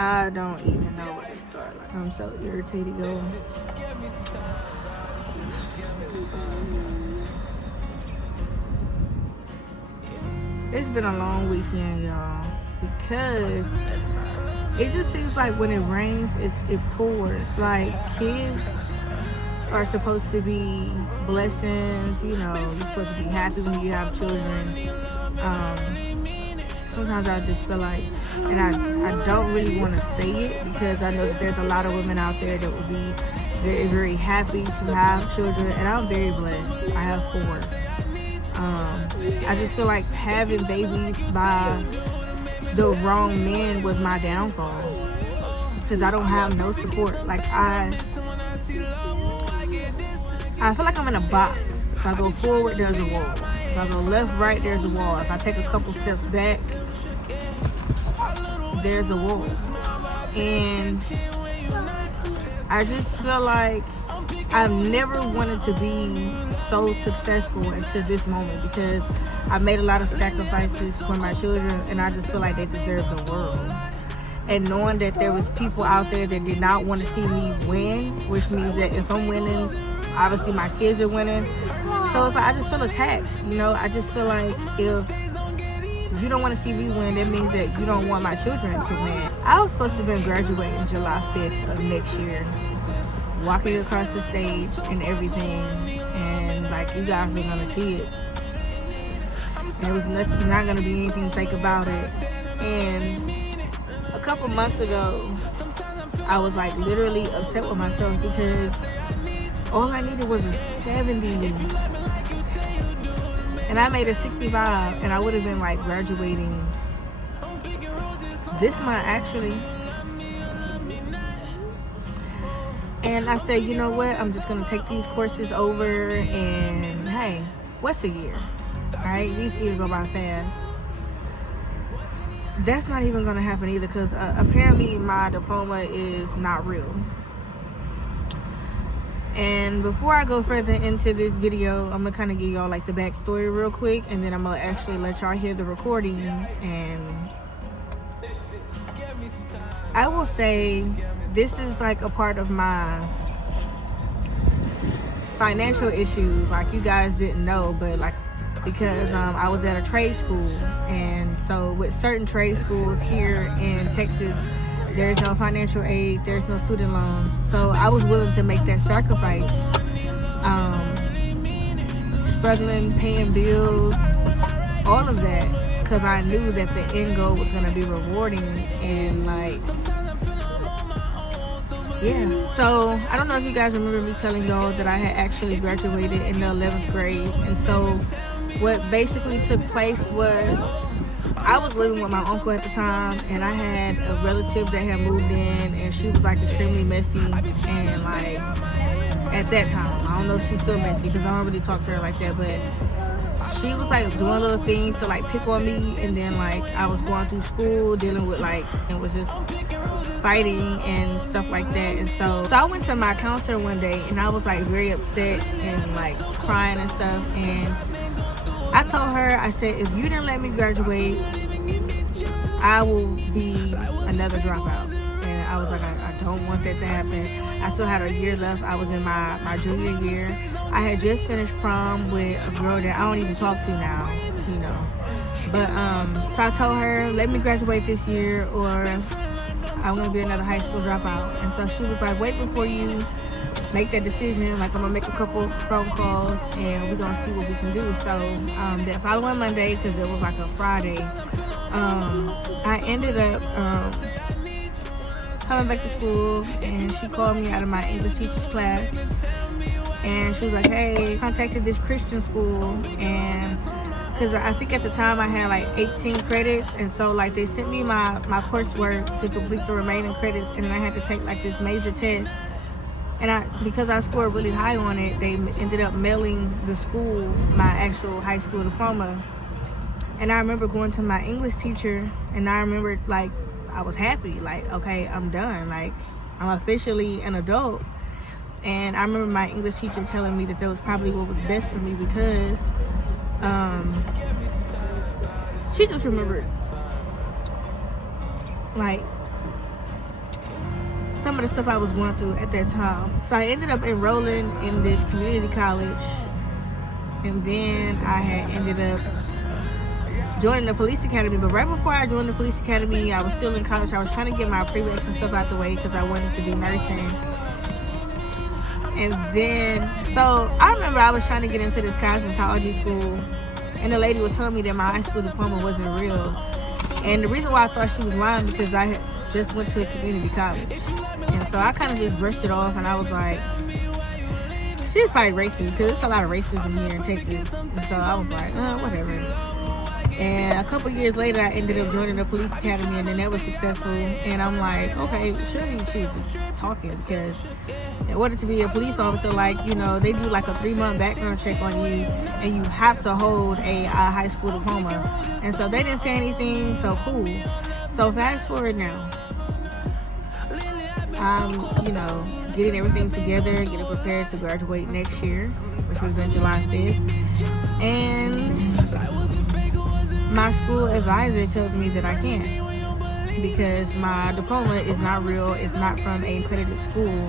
I don't even know where to start. Like, I'm so irritated, yo. It's been a long weekend, y'all, because it just seems like when it rains, it pours. Like, kids are supposed to be blessings, you know, you're supposed to be happy when you have children. Sometimes I just feel like, and I don't really want to say it because I know that there's a lot of women out there that would be very, very happy to have children, and I'm very blessed. I have 4. I just feel like having babies by the wrong men was my downfall, because I don't have no support. Like, I feel like I'm in a box. If I go forward, there's a wall. If I go left, right, there's a wall. If I take a couple steps back, there's a wall. And I just feel like I've never wanted to be so successful until this moment, because I made a lot of sacrifices for my children, and I just feel like they deserve the world. And knowing that there was people out there that did not want to see me win, which means that if I'm winning, obviously my kids are winning. So it's like, I just feel attacked, you know. I just feel like if you don't want to see me win, that means that you don't want my children to win. I was supposed to have been graduating July 5th of next year, walking across the stage and everything, and like, you guys were gonna see it. There was not gonna be anything fake about it. And a couple months ago, I was like literally upset with myself because all I needed was a 70. And I made a 65, and I would have been like graduating this month actually. And I said, you know what? I'm just gonna take these courses over, and hey, what's a year? Alright, these years go by fast. That's not even gonna happen either, because apparently my diploma is not real. And before I go further into this video, I'm gonna kind of give y'all like the backstory real quick, and then I'm gonna actually let y'all hear the recording. And I will say this is like a part of my financial issues, like you guys didn't know, but like, because I was at a trade school, and so with certain trade schools here in Texas, there's no financial aid, there's no student loans. So I was willing to make that sacrifice. Struggling, paying bills, all of that, because I knew that the end goal was going to be rewarding. And like, yeah. So I don't know if you guys remember me telling y'all that I had actually graduated in the 11th grade. And so what basically took place was, I was living with my uncle at the time, and I had a relative that had moved in, and she was like extremely messy. And like, at that time, I don't know if she's still messy because I don't really talk to her like that, but she was like doing little things to like pick on me. And then like, I was going through school dealing with like, and was just fighting and stuff like that. And so I went to my counselor one day, and I was like very upset and like crying and stuff. And I told her, I said, if you didn't let me graduate, I will be another dropout. And I was like, I don't want that to happen. I still had a year left. I was in my junior year. I had just finished prom with a girl that I don't even talk to now, you know. But so I told her, let me graduate this year, or I'm gonna be another high school dropout. And so she was like, wait before you make that decision. Like, I'm gonna make a couple phone calls, and we're gonna see what we can do. So that following Monday, because it was like a Friday, I ended up coming back to school, and she called me out of my English teacher's class, and she was like, hey, contacted this Christian school. And because I think at the time I had like 18 credits, and so like they sent me my coursework to complete the remaining credits, and then I had to take like this major test. And because I scored really high on it, they ended up mailing the school my actual high school diploma. And I remember going to my English teacher, and I remember like, I was happy, like, okay, I'm done, like, I'm officially an adult. And I remember my English teacher telling me that that was probably what was best for me, because she just remembered like some of the stuff I was going through at that time. So I ended up enrolling in this community college, and then I had ended up joining the police academy. But right before I joined the police academy, I was still in college. I was trying to get my prereqs and stuff out the way because I wanted to do nursing. And then, so I remember I was trying to get into this cosmetology school, and the lady was telling me that my high school diploma wasn't real. And the reason why I thought she was lying because I had just went to a community college. And so I kind of just brushed it off, and I was like, she's probably racist because there's a lot of racism here in Texas. And so I was like, whatever. And a couple years later, I ended up joining the police academy, and then that was successful. And I'm like, okay, surely she was just talking, because in order to be a police officer, like, you know, they do like a 3-month background check on you, and you have to hold a high school diploma. And so they didn't say anything, so cool. So fast forward now, I'm, you know, getting everything together, getting prepared to graduate next year, which was on July 5th. And my school advisor tells me that I can't because my diploma is not real. It's not from a accredited school.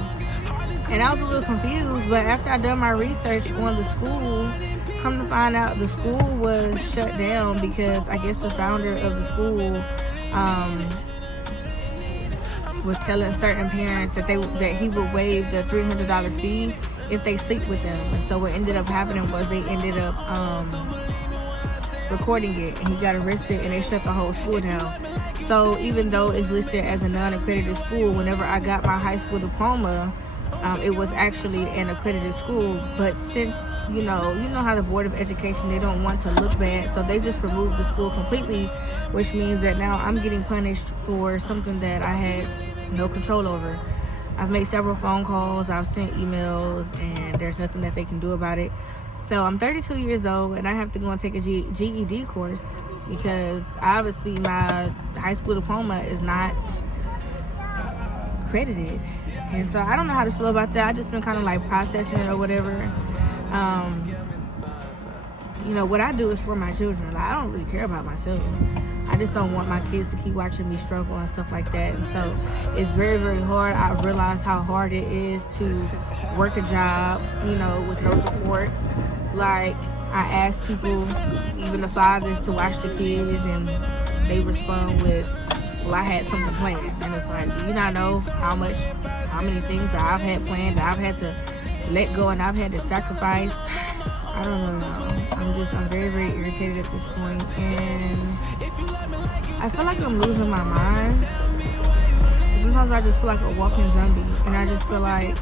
And I was a little confused, but after I done my research on the school, come to find out the school was shut down because I guess the founder of the school was telling certain parents that he would waive the $300 fee if they sleep with them. And so what ended up happening was they ended up recording it, and he got arrested, and they shut the whole school down. So even though it's listed as a non-accredited school, whenever I got my high school diploma, it was actually an accredited school. But since you know how the Board of Education, they don't want to look bad, so they just removed the school completely, which means that now I'm getting punished for something that I had no control over. I've made several phone calls, I've sent emails, and there's nothing that they can do about it. So I'm 32 years old, and I have to go and take a GED course because obviously my high school diploma is not accredited. And so I don't know how to feel about that. I just been kind of like processing it or whatever. You know, what I do is for my children. Like, I don't really care about myself. I just don't want my kids to keep watching me struggle and stuff like that. And so it's very, very hard. I realize how hard it is to work a job, you know, with no support. Like, I ask people, even the fathers, to watch the kids, and they respond with, well, I had something planned. And it's like, do you not know how many things that I've had planned, that I've had to let go, and I've had to sacrifice? I don't really know. I'm very, very irritated at this point, and I feel like I'm losing my mind. Sometimes I just feel like a walking zombie, and I just feel like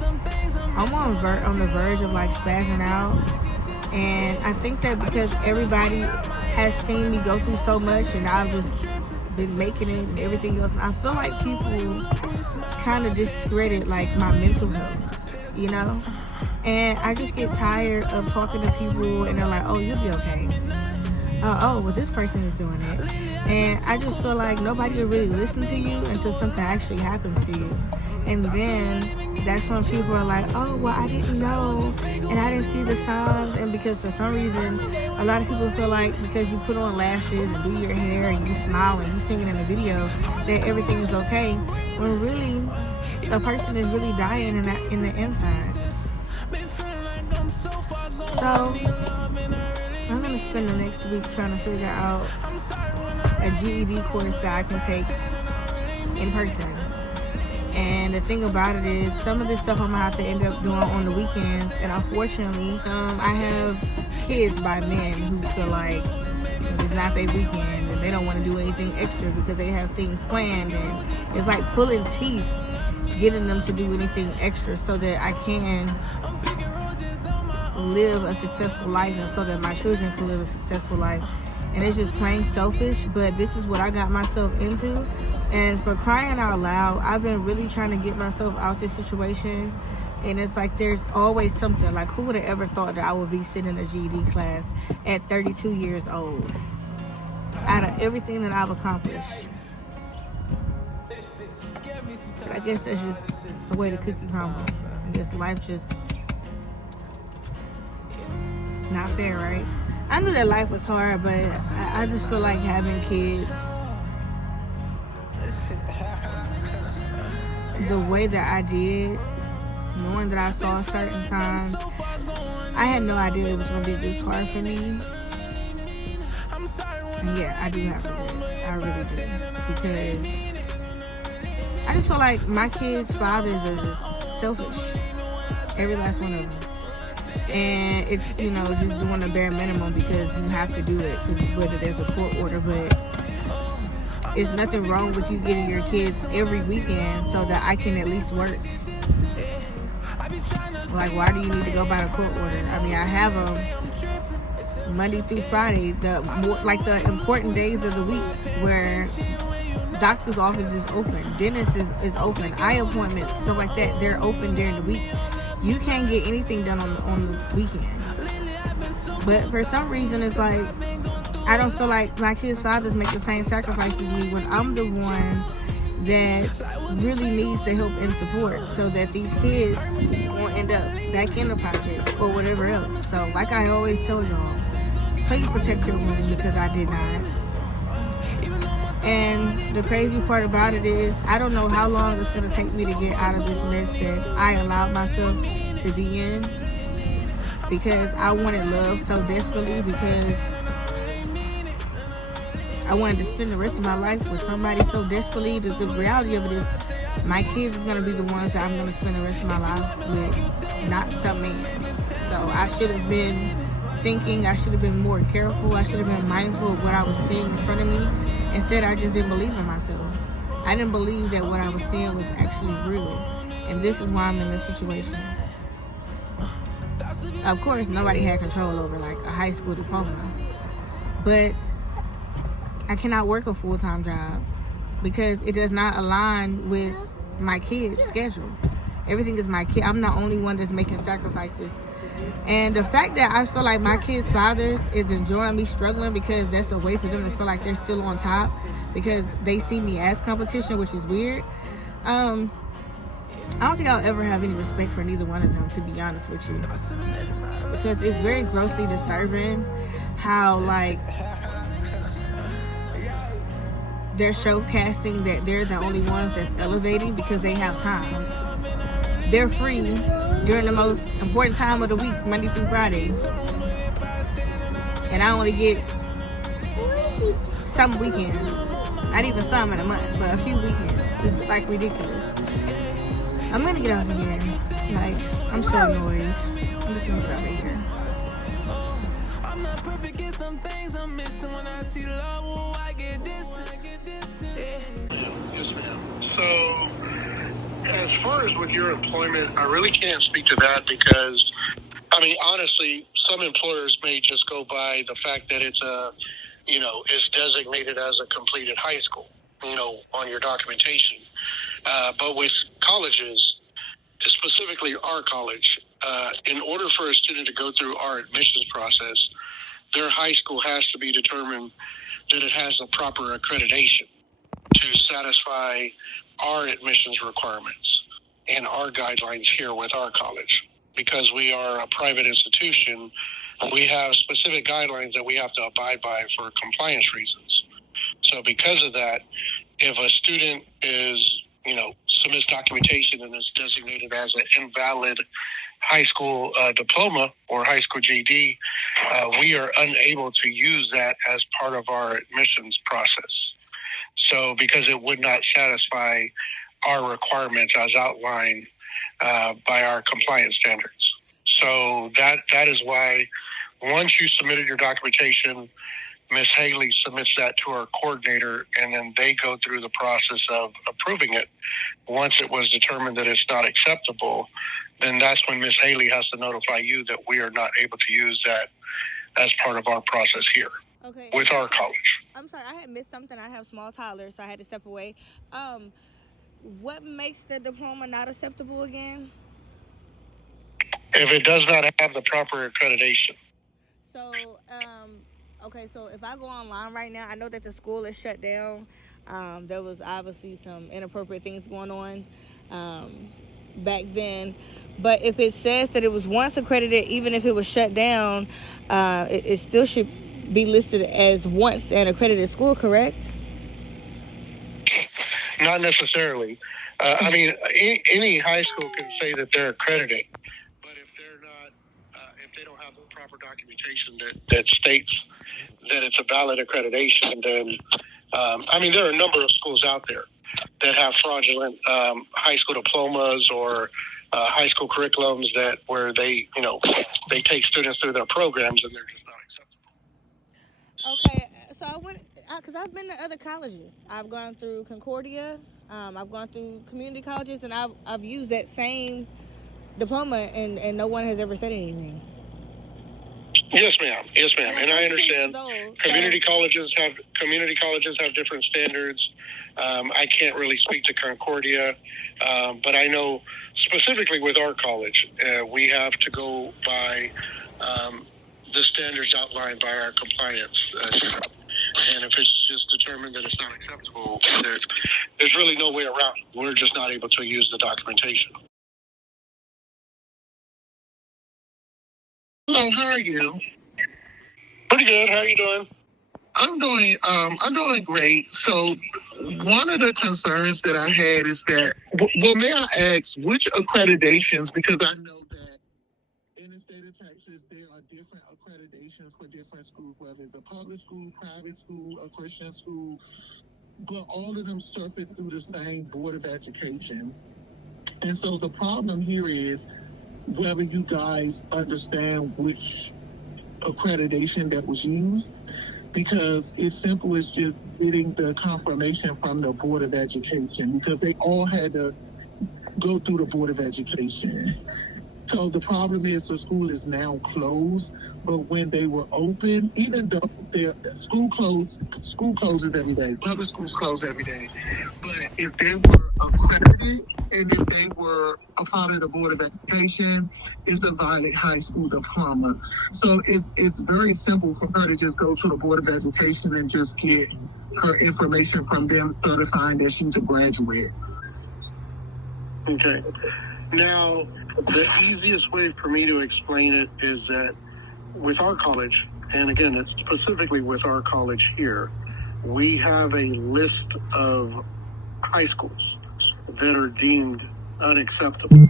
I'm on the verge of like spazzing out. And I think that because everybody has seen me go through so much, and I've just been making it and everything else, and I feel like people kind of discredit like my mental health, you know? And I just get tired of talking to people, and they're like, oh, you'll be okay. Oh, well, this person is doing it. And I just feel like nobody will really listen to you until something actually happens to you. And then that's when people are like, oh, well, I didn't know, and I didn't see the signs. And because for some reason, a lot of people feel like because you put on lashes and do your hair and you smile and you sing it in a video, that everything is okay. When really, a person is really dying in the inside. So I'm going to spend the next week trying to figure out a GED course that I can take in person. And the thing about it is, some of this stuff I'm going to have to end up doing on the weekends. And unfortunately, I have kids by men who feel like it's not their weekend and they don't want to do anything extra because they have things planned. And it's like pulling teeth getting them to do anything extra so that I can live a successful life and so that my children can live a successful life. And it's just plain selfish, but this is what I got myself into. And for crying out loud, I've been really trying to get myself out this situation. And it's like there's always something. Like, who would have ever thought that I would be sitting in a GED class at 32 years old? Out of everything that I've accomplished. But I guess that's just the way the cookie crumbles. I guess life just not fair, right? I knew that life was hard, but I just feel like having kids, the way that I did, knowing that I saw certain signs, I had no idea it was going to be this hard for me. And yeah, I do have regrets. I really do. Because I just feel like my kids' fathers are just selfish. Every last one of them. And it's, you know, just doing the bare minimum because you have to do it, whether there's a court order. But it's nothing wrong with you getting your kids every weekend so that I can at least work. Like, why do you need to go by the court order? I mean, I have them Monday through Friday, the important days of the week where doctor's office is open, dentist is open, eye appointments, stuff like that, they're open during the week. You can't get anything done on the weekend. But for some reason, it's like, I don't feel like my kids' fathers make the same sacrifices as me when I'm the one that really needs the help and support so that these kids won't end up back in the projects or whatever else. So like I always tell y'all, please protect your womb because I did not. And the crazy part about it is I don't know how long it's going to take me to get out of this mess that I allowed myself to be in, because I wanted love so desperately, because I wanted to spend the rest of my life with somebody so desperately. The reality of it is my kids is going to be the ones that I'm going to spend the rest of my life with, not some man. So I should have been thinking, I should have been more careful, I should have been mindful of what I was seeing in front of me. Instead, I just didn't believe in myself. I didn't believe that what I was seeing was actually real. And this is why I'm in this situation. Of course, nobody had control over like a high school diploma. But I cannot work a full-time job because it does not align with my kids' schedule. Everything is my kid. I'm the only one that's making sacrifices. And the fact that I feel like my kids' fathers is enjoying me struggling because that's a way for them to feel like they're still on top because they see me as competition, which is weird. I don't think I'll ever have any respect for neither one of them, to be honest with you. Because it's very grossly disturbing how, like, they're showcasing that they're the only ones that's elevating because they have time. They're free during the most important time of the week, Monday through Friday. And I only get some weekends. Not even some in a month, but a few weekends. It's like ridiculous. I'm gonna get out of here. Like, I'm so annoyed. I'm just gonna get out of here. I'm not perfect in some things I'm missing when I see love. Oh, I get distance. Yes, ma'am. So, as far as with your employment, I really can't speak to that because, I mean, honestly, some employers may just go by the fact that it's is designated as a completed high school, on your documentation. But with colleges, specifically our college, in order for a student to go through our admissions process, their high school has to be determined that it has the proper accreditation to satisfy our admissions requirements and our guidelines here with our college. Because we are a private institution, we have specific guidelines that we have to abide by for compliance reasons. So because of that, if a student submits documentation and is designated as an invalid high school diploma or high school GED, we are unable to use that as part of our admissions process. So because it would not satisfy our requirements as outlined by our compliance standards. So that is why once you submitted your documentation, Ms. Haley submits that to our coordinator, and then they go through the process of approving it. Once it was determined that it's not acceptable, then that's when Ms. Haley has to notify you that we are not able to use that as part of our process here. Okay. With our college. I'm sorry, I had missed something. I have small toddlers, so I had to step away. What makes the diploma not acceptable again? If it does not have the proper accreditation. So, okay, so if I go online right now, I know that the school is shut down. There was obviously some inappropriate things going on back then. But if it says that it was once accredited, even if it was shut down, it still should be listed as once an accredited school, correct? Not necessarily. I mean, any high school can say that they're accredited, but if they're not, if they don't have the proper documentation that states that it's a valid accreditation, then I mean, there are a number of schools out there that have fraudulent high school diplomas or high school curriculums where they take students through their programs and they're just not acceptable. Okay, so I went because I've been to other colleges. I've gone through Concordia. I've gone through community colleges, and I've used that same diploma, and no one has ever said anything. Yes, ma'am. Yes, ma'am. And I understand community colleges have different standards. I can't really speak to Concordia, but I know specifically with our college, we have to go by the standards outlined by our compliance. And if it's just determined that it's not acceptable, there's really no way around it. We're just not able to use the documentation. Hello, how are you? Pretty good. How are you doing? I'm doing great. So one of the concerns that I had is that, well, may I ask which accreditations, because I know that in the state of Texas, there are different accreditations for different schools, whether it's a public school, private school, a Christian school, but all of them surface through the same Board of Education. And so the problem here is whether you guys understand which accreditation that was used, because it's simple as just getting the confirmation from the Board of Education, because they all had to go through the Board of Education. So the problem is the school is now closed, but when they were open, even though their school closes every day, public schools close every day, but if they were accredited and if they were a part of the Board of Education, it's a valid high school diploma. So it's very simple for her to just go to the Board of Education and just get her information from them certifying that she's a graduate. Okay. Now, the easiest way for me to explain it is that with our college, and again, it's specifically with our college here, we have a list of high schools that are deemed unacceptable.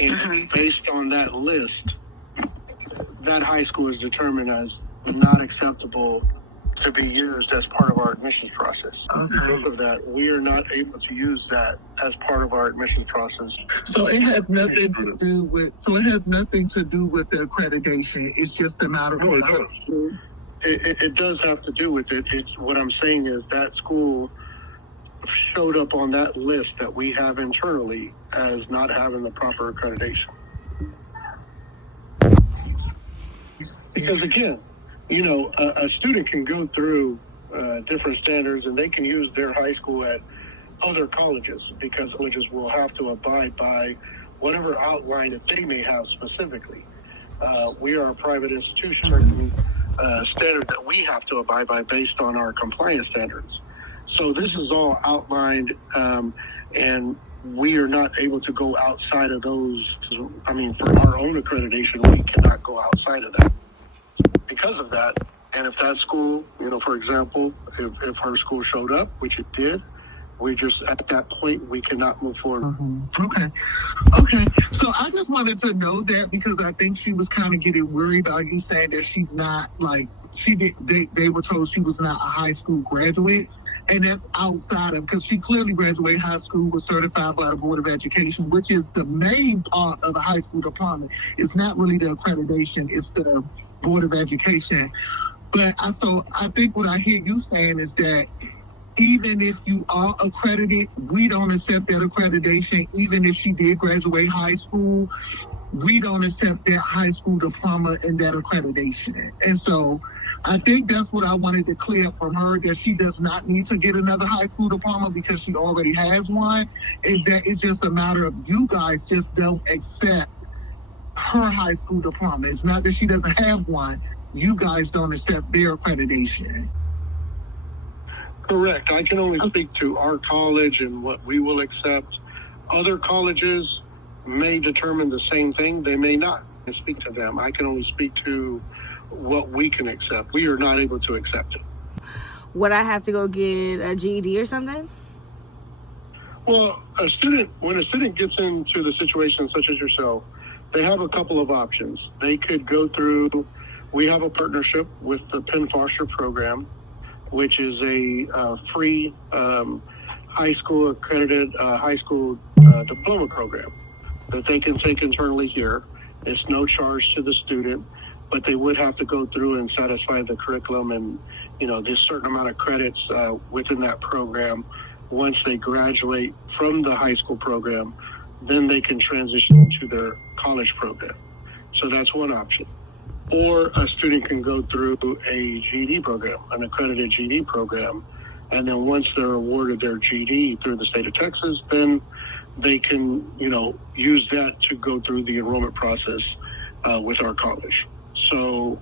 And based on that list, that high school is determined as not acceptable to be used as part of our admissions process. Because of that, we are not able to use that as part of our admissions process. So it has nothing to do with. So it has nothing to do with the accreditation. It's just a matter of. No, it does. It does have to do with it. It's what I'm saying is that school showed up on that list that we have internally as not having the proper accreditation. Because again, you know, a student can go through different standards and they can use their high school at other colleges, because colleges will have to abide by whatever outline that they may have specifically. We are a private institution, standard that we have to abide by based on our compliance standards. So this is all outlined, and we are not able to go outside of those. I mean, for our own accreditation, we cannot go outside of that. Because of that, and if that school, you know, for example, if her school showed up, which it did, we just, at that point, we cannot move forward. Okay. So I just wanted to know that, because I think she was kind of getting worried about you saying that she's not, like, they were told she was not a high school graduate. And that's outside of, because she clearly graduated high school, was certified by the Board of Education, which is the main part of the high school diploma. It's not really the accreditation, it's the Board of Education. But I think what I hear you saying is that even if you are accredited, we don't accept that accreditation. Even if she did graduate high school, we don't accept that high school diploma and that accreditation. And so I think that's what I wanted to clear up from her, that she does not need to get another high school diploma because she already has one. Is that it's just a matter of you guys just don't accept her high school diploma. It's not that she doesn't have one. You guys don't accept their accreditation. Correct. I can only speak to our college and what we will accept. Other colleges may determine the same thing. They may not. I speak to them. I can only speak to what we can accept. We are not able to accept it. Would I have to go get a GED or something? Well, when a student gets into the situation such as yourself, they have a couple of options. They could go through, we have a partnership with the Penn Foster program, which is a free high school accredited high school diploma program that they can take internally here. It's no charge to the student, but they would have to go through and satisfy the curriculum and, this certain amount of credits within that program. Once they graduate from the high school program, then they can transition into their college program. So that's one option. Or a student can go through a GED program, an accredited GED program, and then once they're awarded their GED through the state of Texas, then they can, use that to go through the enrollment process with our college. So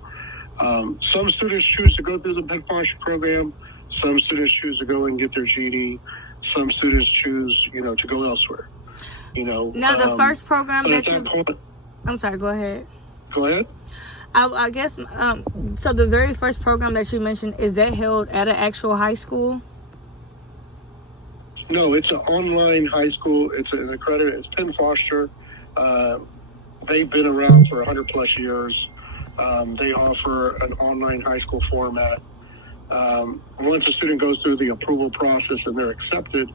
some students choose to go through the Penn Foster program. Some students choose to go and get their GED. Some students choose, to go elsewhere. Now, the first program that you... I'm sorry, go ahead. Go ahead. I guess, so the very first program that you mentioned, is that held at an actual high school? No, it's an online high school. It's an accredited, it's Penn Foster. They've been around for 100 plus years. They offer an online high school format. Once a student goes through the approval process and they're accepted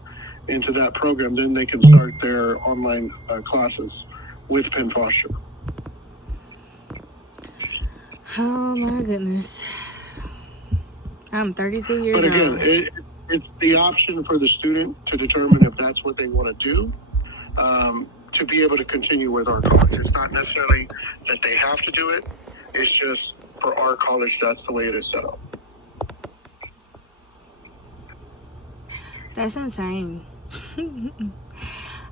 into that program, then they can start their online classes with Penn Foster. Oh my goodness. I'm 32 years old. But again, it's the option for the student to determine if that's what they want to do, to be able to continue with our college. It's not necessarily that they have to do it. It's just for our college, that's the way it is set up. That's insane.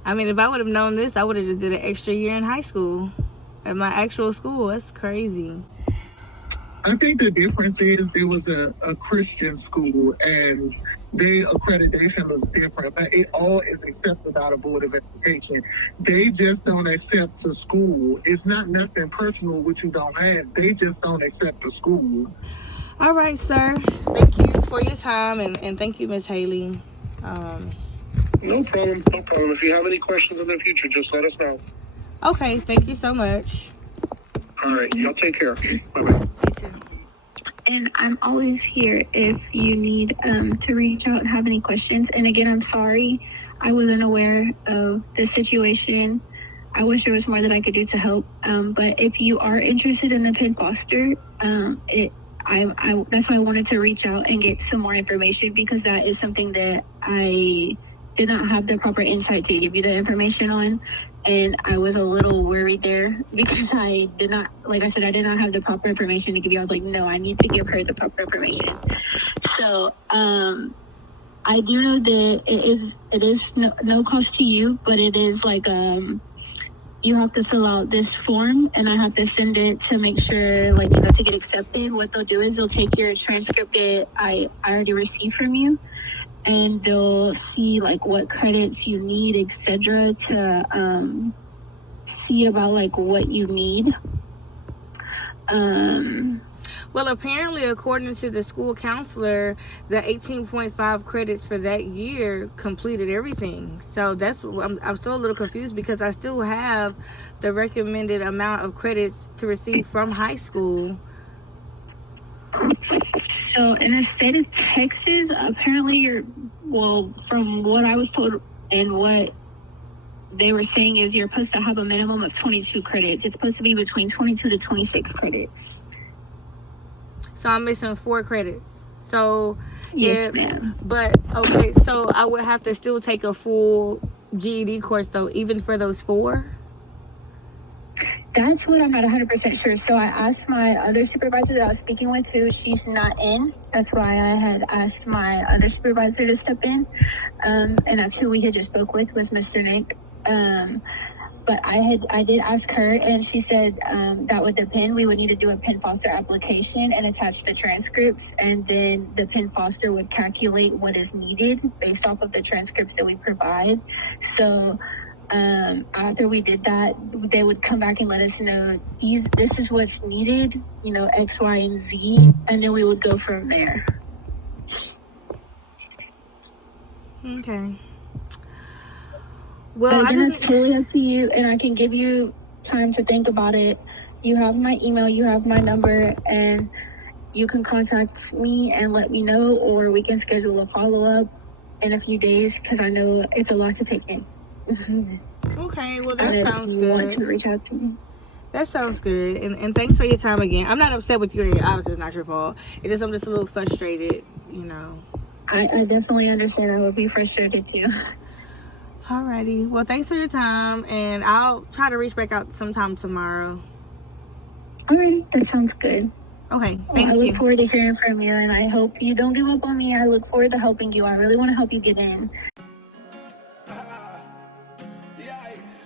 I mean, if I would have known this, I would have just did an extra year in high school at my actual school. That's crazy. I think the difference is it was a Christian school and the accreditation was different, but it all is accepted out of Board of Education. They just don't accept the school. It's not nothing personal what you don't have. They just don't accept the school. All right, sir. Thank you for your time, and thank you, Miss Haley. No problem. No problem. If you have any questions in the future, just let us know. Okay. Thank you so much. All right. Y'all take care. Bye-bye. You too. And I'm always here if you need to reach out and have any questions. And again, I'm sorry. I wasn't aware of the situation. I wish there was more that I could do to help. But if you are interested in the Penn Foster, that's why I wanted to reach out and get some more information, because that is something that I did not have the proper insight to give you the information on. And I was a little worried there because I did not, like I said, I did not have the proper information to give you. I was like, no, I need to give her the proper information. So I do know that it is no cost to you, but it is like you have to fill out this form, and I have to send it to make sure, like, to get accepted. What they'll do is they'll take your transcript that I already received from you, and they'll see like what credits you need, etc., to see about like what you need. Well, apparently, according to the school counselor, the 18.5 credits for that year completed everything. So that's I'm still a little confused, because I still have the recommended amount of credits to receive from high school. So in the state of Texas, apparently from what I was told and what they were saying, is you're supposed to have a minimum of 22 credits. It's supposed to be between 22 to 26 credits. So I'm missing 4 credits. So yes, ma'am. But okay, so I would have to still take a full GED course though, even for those 4? That's what I'm not 100% sure. So I asked my other supervisor that I was speaking with, who she's not in. That's why I had asked my other supervisor to step in. And that's who we had just spoke with, was Mr. Nick. But I did ask her, and she said that would depend. We would need to do a Penn Foster application and attach the transcripts, and then the Penn Foster would calculate what is needed based off of the transcripts that we provide. So after we did that, they would come back and let us know this is what's needed, X, Y, and Z, and then we would go from there. Okay. Well, I Again, just it's totally up to you, and I can give you time to think about it. You have my email, you have my number, and you can contact me and let me know, or we can schedule a follow-up in a few days, because I know it's a lot to take in. okay. Well, that And sounds if you want to good. reach out to me. That sounds good. And thanks for your time again. I'm not upset with you. Obviously, it's not your fault. It's just I'm just a little frustrated, you know. I definitely understand. I would be frustrated too. Alrighty. Well, thanks for your time, and I'll try to reach back out sometime tomorrow. Alrighty, that sounds good. Okay, Well, thank I you. look forward to hearing from you, and I hope you don't give up on me. I look forward to helping you. I really want to help you get in. Yikes.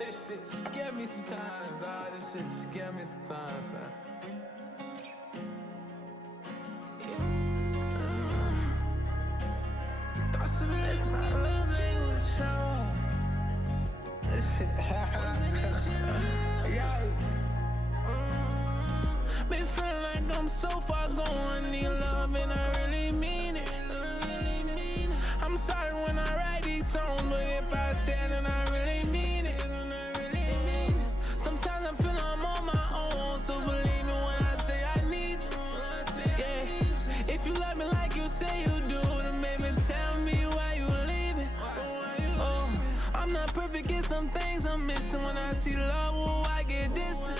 This shit scared me sometimes, dog. This shit scared me sometimes, man. Thoughts of this, my love language. This shit. Yikes. Been feeling like I'm so far gone. Need love and I really mean it. I'm sorry when I write these songs, but if I say it, then I really mean it. Sometimes I feel I'm on my own, so believe me when I say I need you. Yeah. If you love me like you say you do, then maybe tell me why you leaving. Oh, I'm not perfect, get some things I'm missing. When I see love, oh, I get distant.